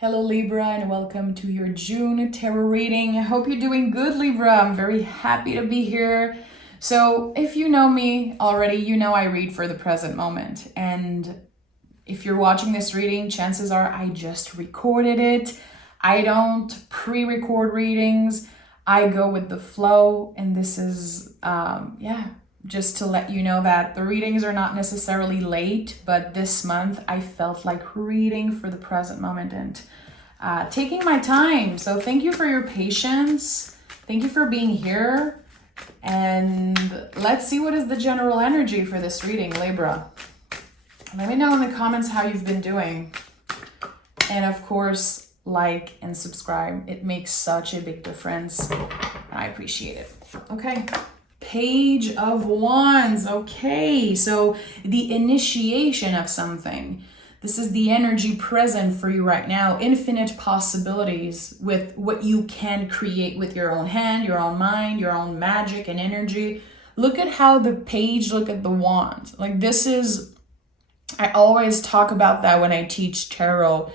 Hello Libra, and welcome to your June tarot reading. I hope you're doing good, Libra. I'm very happy to be here. So if you know me already, you know I read for the present moment. And if you're watching this reading, chances are I just recorded it. I don't pre-record readings. I go with the flow, and this is, just to let you know that the readings are not necessarily late, but this month I felt like reading for the present moment and taking my time. So thank you for your patience. Thank you for being here. And let's see what is the general energy for this reading, Libra. Let me know in the comments how you've been doing. And of course, like and subscribe. It makes such a big difference. I appreciate it. Okay. Page of Wands. Okay, so the initiation of something. This is the energy present for you right now. Infinite possibilities with what you can create with your own hand, your own mind, your own magic and energy. Look at how the page, look at the wand. Like this is, I always talk about that when I teach tarot.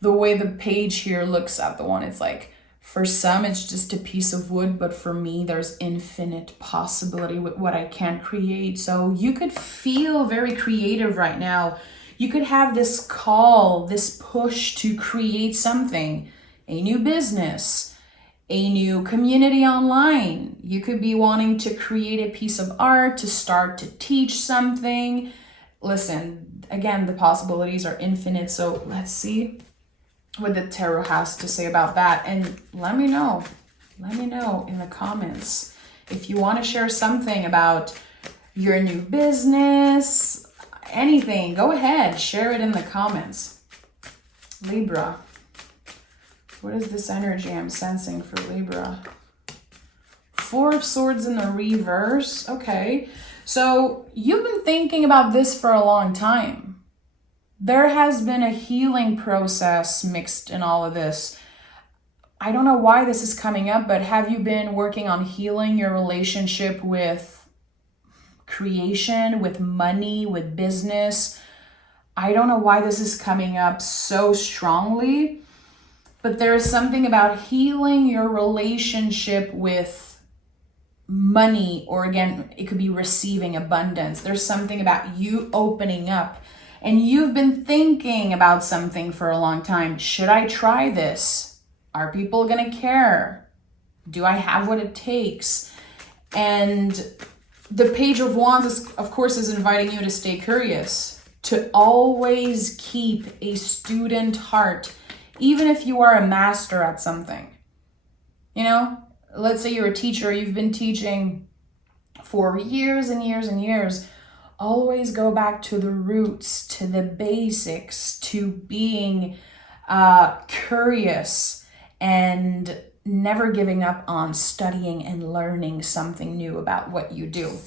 The way the page here looks at the wand, it's like, for some, it's just a piece of wood, but for me, there's infinite possibility with what I can create. So you could feel very creative right now. You could have this call, this push to create something, a new business, a new community online. You could be wanting to create a piece of art, to start to teach something. Listen, again, the possibilities are infinite. So let's see what the tarot has to say about that, and let me know in the comments if you want to share something about your new business, anything. Go ahead, share it in the comments. Libra, what is this energy I'm sensing for Libra? Four of Swords in the reverse. Okay, so you've been thinking about this for a long time. There has been a healing process mixed in all of this. I don't know why this is coming up, but have you been working on healing your relationship with creation, with money, with business? I don't know why this is coming up so strongly, but there is something about healing your relationship with money, or again, it could be receiving abundance. There's something about you opening up. And you've been thinking about something for a long time. Should I try this? Are people going to care? Do I have what it takes? And the Page of Wands, of course, is inviting you to stay curious, to always keep a student heart, even if you are a master at something. You know, let's say you're a teacher, you've been teaching for years and years and years. Always go back to the roots, to the basics, to being curious and never giving up on studying and learning something new about what you do.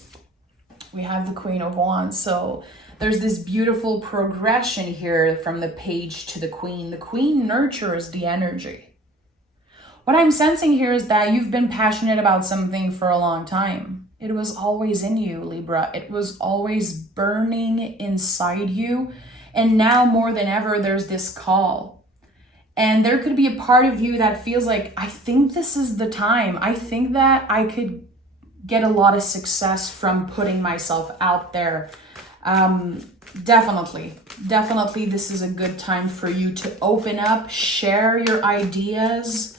We have the Queen of Wands, so there's this beautiful progression here from the page to the Queen. The Queen nurtures the energy. What I'm sensing here is that you've been passionate about something for a long time. It was always in you, Libra. It was always burning inside you. And now more than ever, there's this call. And there could be a part of you that feels like, I think this is the time. I think that I could get a lot of success from putting myself out there. Definitely, this is a good time for you to open up, share your ideas.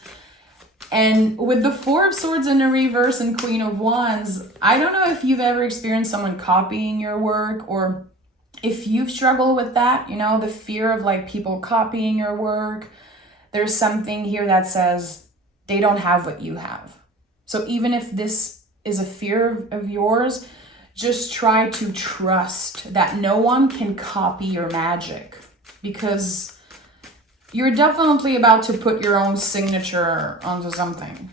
And with the Four of Swords in the reverse and Queen of Wands, I don't know if you've ever experienced someone copying your work, or if you've struggled with that, you know, the fear of like people copying your work. There's something here that says they don't have what you have. So even if this is a fear of yours, just try to trust that no one can copy your magic, because you're definitely about to put your own signature onto something.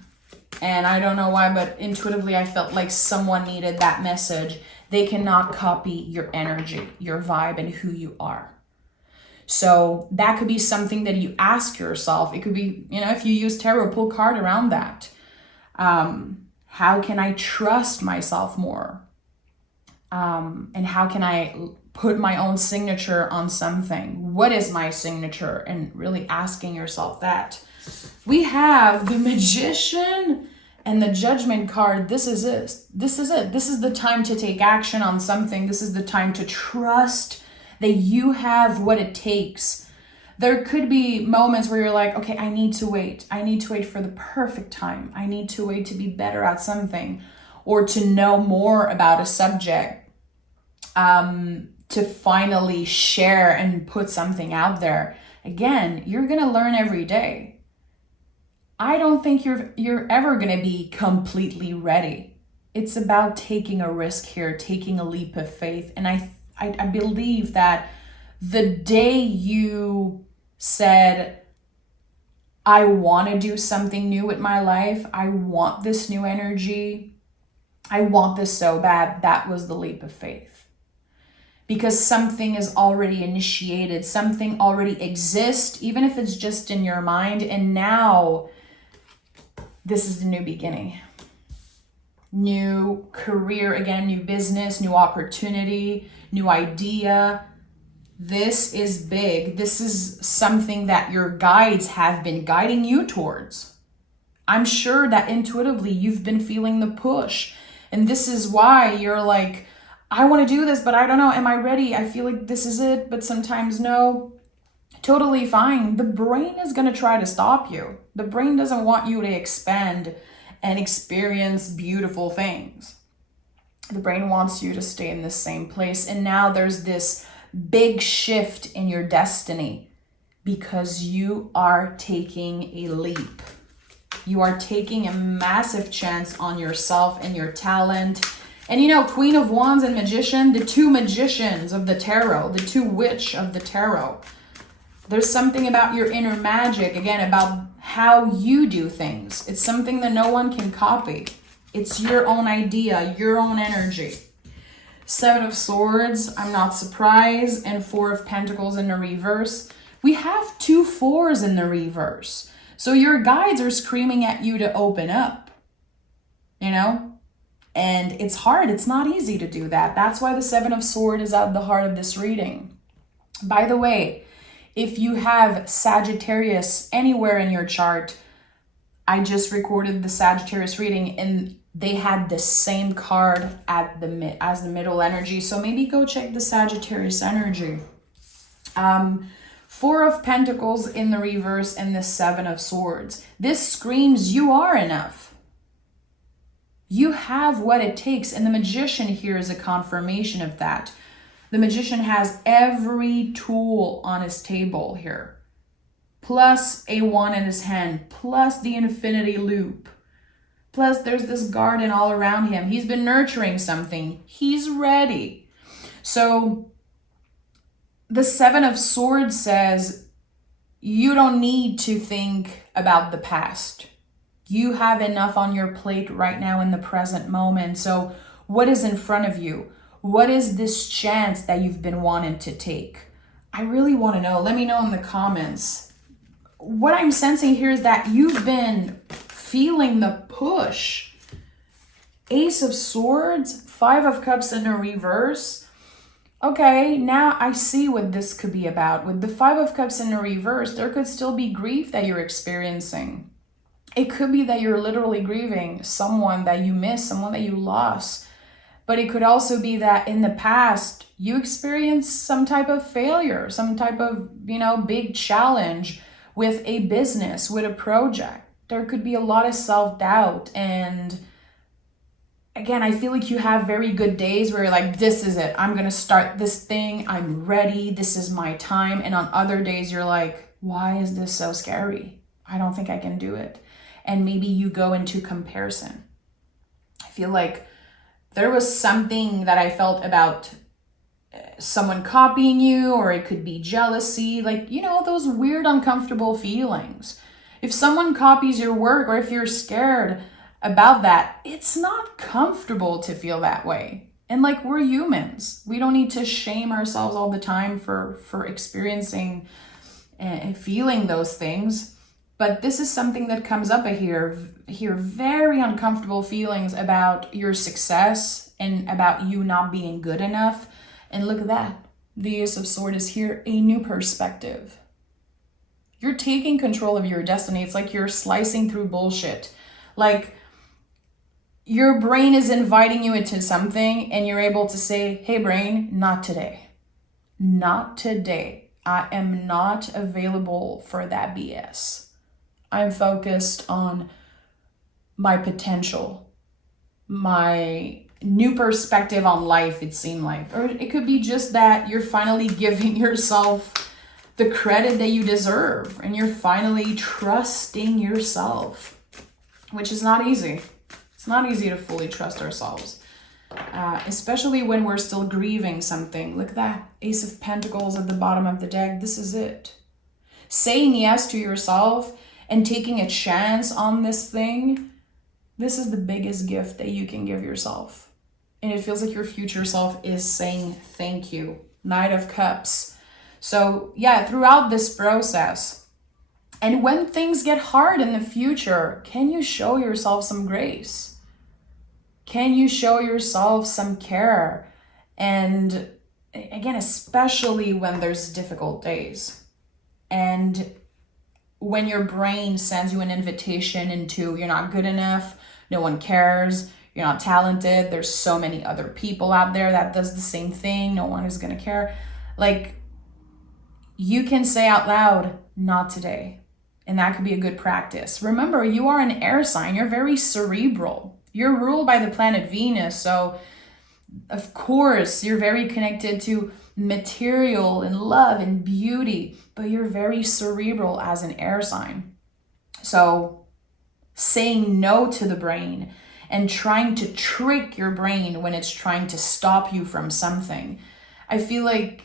And I don't know why, but intuitively I felt like someone needed that message. They cannot copy your energy, your vibe, and who you are. So that could be something that you ask yourself. It could be, you know, if you use tarot, pull card around that. How can I trust myself more? And how can I put my own signature on something. What is my signature? And really asking yourself that. We have the Magician and the Judgment card. This is it. This is it. This is the time to take action on something. This is the time to trust that you have what it takes. There could be moments where you're like, okay, I need to wait. I need to wait for the perfect time. I need to wait to be better at something or to know more about a subject. To finally share and put something out there. Again, you're going to learn every day. I don't think you're ever going to be completely ready. It's about taking a risk here, taking a leap of faith. And I believe that the day you said, I want to do something new with my life, I want this new energy, I want this so bad, that was the leap of faith. Because something is already initiated, something already exists, even if it's just in your mind. And now, this is the new beginning. New career, again, new business, new opportunity, new idea. This is big. This is something that your guides have been guiding you towards. I'm sure that intuitively you've been feeling the push. And this is why you're like, I want to do this, but I don't know. Am I ready? I feel like this is it, but sometimes no. Totally fine. The brain is going to try to stop you. The brain doesn't want you to expand and experience beautiful things. The brain wants you to stay in the same place. And now there's this big shift in your destiny because you are taking a leap. You are taking a massive chance on yourself and your talent. And you know, Queen of Wands and Magician, the two magicians of the tarot, the two witch of the tarot. There's something about your inner magic, again, about how you do things. It's something that no one can copy. It's your own idea, your own energy. Seven of Swords, I'm not surprised. And Four of Pentacles in the reverse. We have 2 4s in the reverse. So your guides are screaming at you to open up, you know? And it's hard. It's not easy to do that. That's why the Seven of Swords is at the heart of this reading. By the way, if you have Sagittarius anywhere in your chart, I just recorded the Sagittarius reading and they had the same card at as the middle energy. So maybe go check the Sagittarius energy. Four of Pentacles in the reverse and the Seven of Swords. This screams you are enough. You have what it takes. And the Magician here is a confirmation of that. The Magician has every tool on his table here. Plus a wand in his hand. Plus the infinity loop. Plus there's this garden all around him. He's been nurturing something. He's ready. So the Seven of Swords says you don't need to think about the past. You have enough on your plate right now in the present moment. So what is in front of you? What is this chance that you've been wanting to take? I really want to know. Let me know in the comments. What I'm sensing here is that you've been feeling the push. Ace of Swords, Five of Cups in a reverse. Okay, now I see what this could be about. With the Five of Cups in a reverse, there could still be grief that you're experiencing. It could be that you're literally grieving someone that you miss, someone that you lost. But it could also be that in the past, you experienced some type of failure, some type of, big challenge with a business, with a project. There could be a lot of self-doubt. And again, I feel like you have very good days where you're like, this is it. I'm going to start this thing. I'm ready. This is my time. And on other days, you're like, why is this so scary? I don't think I can do it. And maybe you go into comparison. I feel like there was something that I felt about someone copying you, or it could be jealousy, like, those weird, uncomfortable feelings. If someone copies your work, or if you're scared about that, it's not comfortable to feel that way. And like, we're humans. We don't need to shame ourselves all the time for experiencing and feeling those things. But this is something that comes up here, very uncomfortable feelings about your success and about you not being good enough. And look at that. The Ace of Swords is here, a new perspective. You're taking control of your destiny. It's like you're slicing through bullshit. Like your brain is inviting you into something and you're able to say, hey brain, not today. Not today. I am not available for that BS. I'm focused on my potential, my new perspective on life, it seemed like. Or it could be just that you're finally giving yourself the credit that you deserve and you're finally trusting yourself, which is not easy. It's not easy to fully trust ourselves, especially when we're still grieving something. Look at that, Ace of Pentacles at the bottom of the deck. This is it. Saying yes to yourself and taking a chance on this thing, this is the biggest gift that you can give yourself. And it feels like your future self is saying thank you. Knight of Cups. So yeah, throughout this process, and when things get hard in the future, can you show yourself some grace? Can you show yourself some care? And again, especially when there's difficult days. And when your brain sends you an invitation into you're not good enough, no one cares, you're not talented, there's so many other people out there that does the same thing, no one is gonna care. Like, you can say out loud, not today. And that could be a good practice. Remember, you are an air sign, you're very cerebral. You're ruled by the planet Venus, so of course you're very connected to material and love and beauty, but you're very cerebral as an air sign. So saying no to the brain and trying to trick your brain when it's trying to stop you from something, I feel like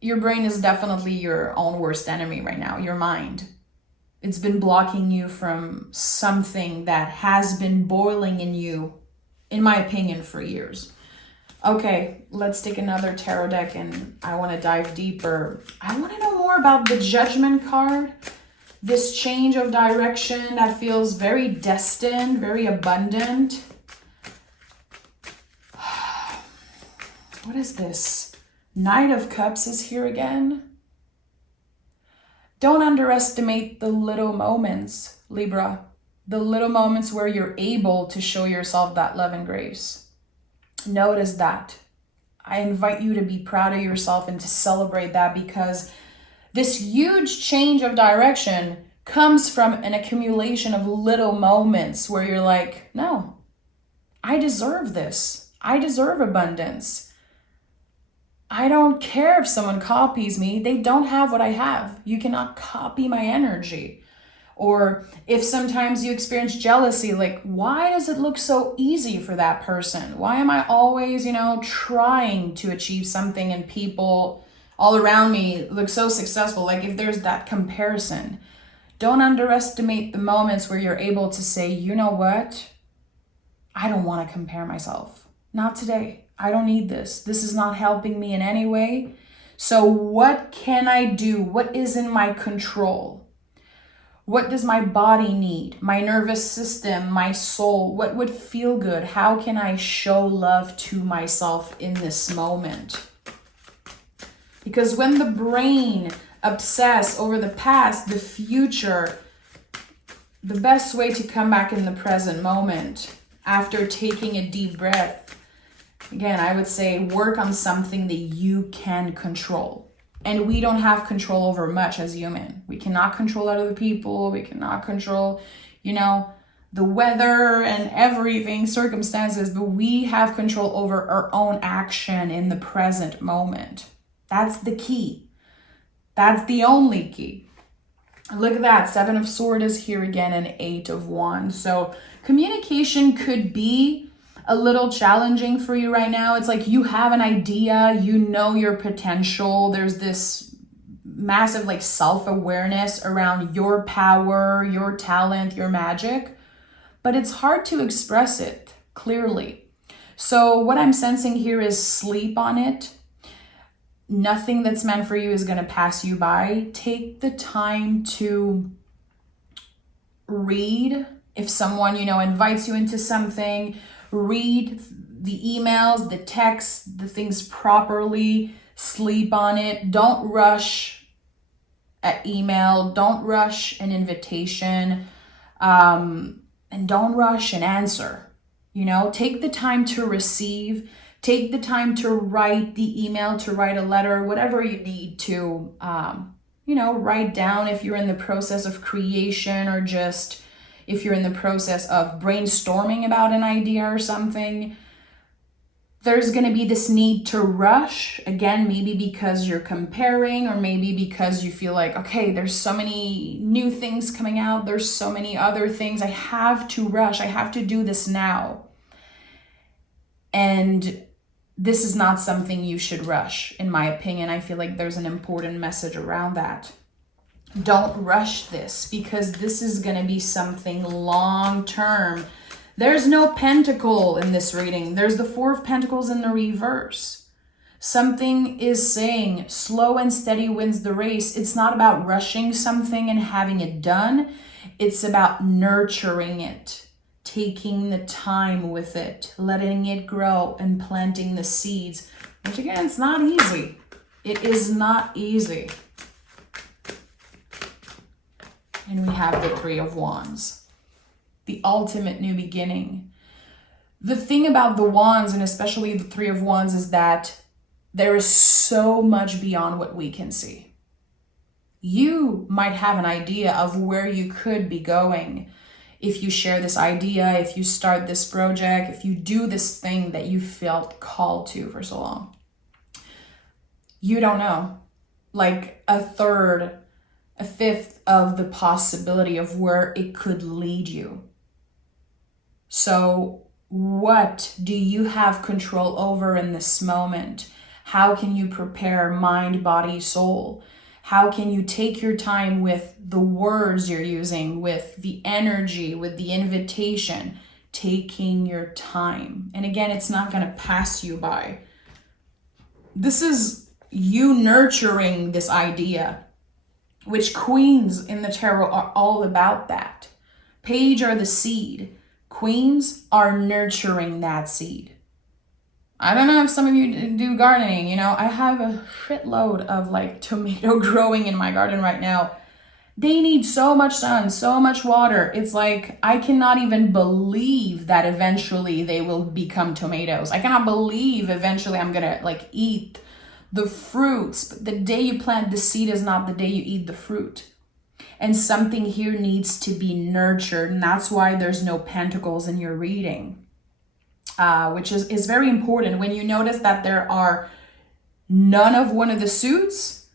your brain is definitely your own worst enemy right now, your mind. It's been blocking you from something that has been boiling in you, in my opinion, for years. Okay, let's take another tarot deck and I want to dive deeper. I want to know more about the Judgment card. This change of direction that feels very destined, very abundant. What is this? Knight of Cups is here again. Don't underestimate the little moments, Libra. The little moments where you're able to show yourself that love and grace. Notice that. I invite you to be proud of yourself and to celebrate that, because this huge change of direction comes from an accumulation of little moments where you're like, no, I deserve this. I deserve abundance. I don't care if someone copies me. They don't have what I have. You cannot copy my energy. Or if sometimes you experience jealousy, like, why does it look so easy for that person? Why am I always, trying to achieve something and people all around me look so successful? Like, if there's that comparison, don't underestimate the moments where you're able to say, you know what? I don't want to compare myself. Not today. I don't need this. This is not helping me in any way. So what can I do? What is in my control? What does my body need? My nervous system, my soul, what would feel good? How can I show love to myself in this moment? Because when the brain obsesses over the past, the future, the best way to come back in the present moment after taking a deep breath, again, I would say work on something that you can control. And we don't have control over much as human. We cannot control other people. We cannot control, the weather and everything, circumstances, but we have control over our own action in the present moment. That's the key. That's the only key. Look at that. 7 of Swords is here again and 8 of Wands. So communication could be a little challenging for you right now. It's like you have an idea, your potential. There's this massive self-awareness around your power, your talent, your magic, but it's hard to express it clearly. So what I'm sensing here is sleep on it. Nothing that's meant for you is going to pass you by. Take the time to read. If someone, invites you into something, read the emails, the texts, the things properly. sleep on it. Don't rush an email. Don't rush an invitation. And don't rush an answer. You know, take the time to receive. Take the time to write the email, to write a letter, whatever you need to, write down if you're in the process of creation, or just if you're in the process of brainstorming about an idea or something. There's going to be this need to rush, again, maybe because you're comparing, or maybe because you feel like, okay, there's so many new things coming out. There's so many other things. I have to rush. I have to do this now. And this is not something you should rush, in my opinion. I feel like there's an important message around that. Don't rush this, because this is going to be something long term. There's no pentacle in this reading. There's the Four of Pentacles in the reverse. Something is saying slow and steady wins the race. It's not about rushing something and having it done. It's about nurturing it, taking the time with it, letting it grow, and planting the seeds, which again, it's not easy. It is not easy. And we have the Three of Wands, the ultimate new beginning. The thing about the Wands, and especially the Three of Wands, is that there is so much beyond what we can see. You might have an idea of where you could be going if you share this idea, if you start this project, if you do this thing that you felt called to for so long. You don't know. Like a third, a fifth of the possibility of where it could lead you. So what do you have control over in this moment? How can you prepare mind, body, soul? How can you take your time with the words you're using, with the energy, with the invitation, taking your time? And again, it's not going to pass you by. This is you nurturing this idea, which queens in the tarot are all about that. Page are the seed. Queens are nurturing that seed. I don't know if some of you do gardening, I have a shitload of like tomato growing in my garden right now. They need so much sun, so much water. It's like, I cannot even believe that eventually they will become tomatoes. I cannot believe eventually I'm gonna like eat the fruits. But the day you plant the seed is not the day you eat the fruit. And something here needs to be nurtured. And that's why there's no pentacles in your reading. Which is very important. When you notice that there are none of one of the suits,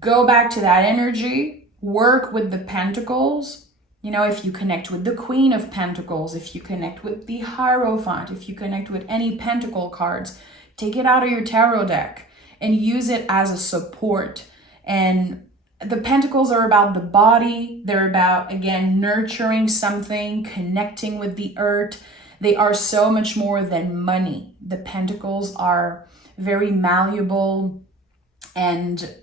go back to that energy, work with the pentacles. If you connect with the Queen of Pentacles, if you connect with the Hierophant, if you connect with any pentacle cards, take it out of your tarot deck and use it as a support. And the pentacles are about the body. They're about, again, nurturing something, connecting with the earth. They are so much more than money. The pentacles are very malleable, and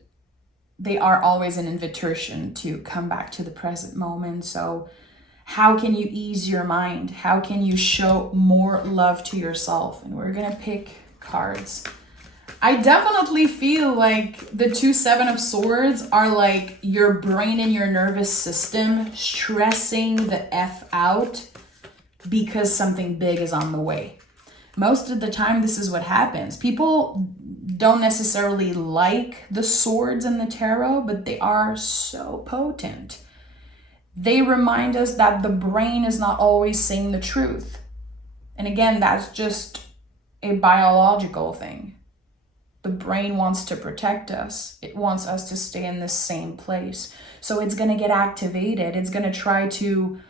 they are always an invitation to come back to the present moment. So how can you ease your mind? How can you show more love to yourself? And we're going to pick cards. I definitely feel like the 2 7 of Swords are like your brain and your nervous system stressing the F out because something big is on the way. Most of the time, this is what happens. People don't necessarily like the swords in the tarot, but they are so potent. They remind us that the brain is not always saying the truth. And again, that's just a biological thing. The brain wants to protect us. It wants us to stay in the same place. So it's going to get activated. It's going to try to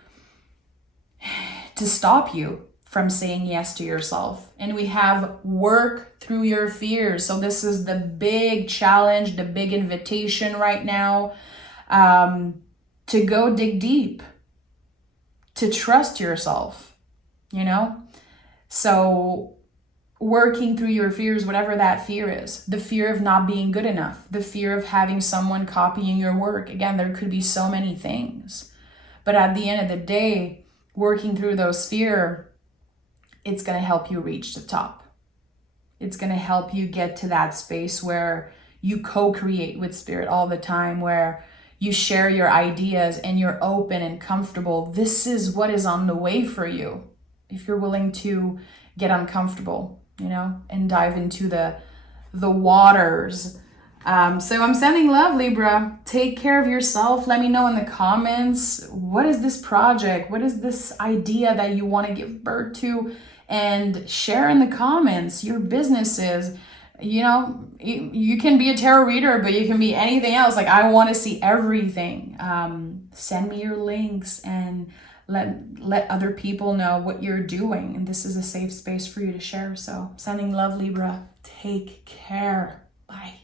stop you from saying yes to yourself. And we have work through your fears. So this is the big challenge, the big invitation right now, to go dig deep, to trust yourself, So working through your fears, whatever that fear is, the fear of not being good enough, the fear of having someone copying your work. Again, there could be so many things, but at the end of the day, working through those fear, it's going to help you reach the top. It's going to help you get to that space where you co-create with Spirit all the time, where you share your ideas and you're open and comfortable. This is what is on the way for you. If you're willing to get uncomfortable, and dive into the waters. So I'm sending love, Libra. Take care of yourself. Let me know in the comments, what is this project? What is this idea that you want to give birth to? And share in the comments your businesses. You can be a tarot reader, but you can be anything else. Like, I want to see everything. Send me your links and let other people know what you're doing. And this is a safe space for you to share. So sending love, Libra. Take care. Bye.